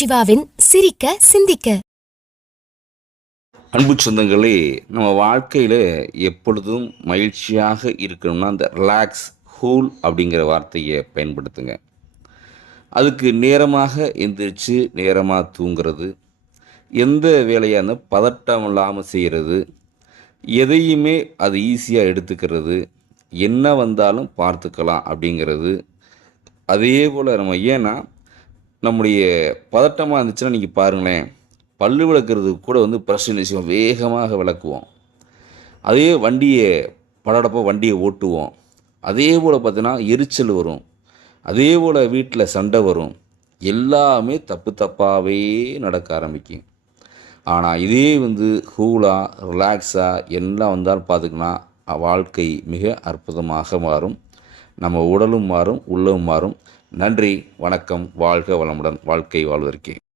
சிவாவின் சிரிக்க சிந்திக்க. அன்பு சொந்தங்களே, நம்ம வாழ்க்கையில் எப்பொழுதும் மகிழ்ச்சியாக இருக்கணும்னா அந்த ரிலாக்ஸ், கூல் அப்படிங்கிற வார்த்தையை பயன்படுத்துங்க. அதுக்கு நேரமாக எந்திரிச்சு நேரமாக தூங்குறது, எந்த வேலையாக இருந்தால் பதட்டம் இல்லாமல் செய்கிறது, எதையுமே அது ஈஸியாக எடுத்துக்கிறது, என்ன வந்தாலும் பார்த்துக்கலாம் அப்படிங்கிறது. அதே போல் நம்ம ஏன்னா நம்முடைய பதட்டமாக இருந்துச்சுன்னா நீங்கள் பாருங்களேன், பல்லு விளக்குறதுக்கு கூட ப்ரஷ் நிச்சயம் வேகமாக விளக்குவோம். அதே வண்டியை ஓட்டுவோம். அதே போல் பார்த்தீங்கன்னா எரிச்சல் வரும். அதே போல் வீட்டில் சண்டை வரும். எல்லாமே தப்பு தப்பாகவே நடக்க ஆரம்பிக்கும். ஆனால் இதே கூலாக ரிலாக்ஸாக எல்லாம் வந்தாலும் பார்த்துக்கினா வாழ்க்கை மிக அற்புதமாக மாறும். நம்ம உடலும் மாறும், உள்ளமும் மாறும். நன்றி, வணக்கம், வாழ்க வளமுடன். வாழ்க்கை வாழ்வதற்கே.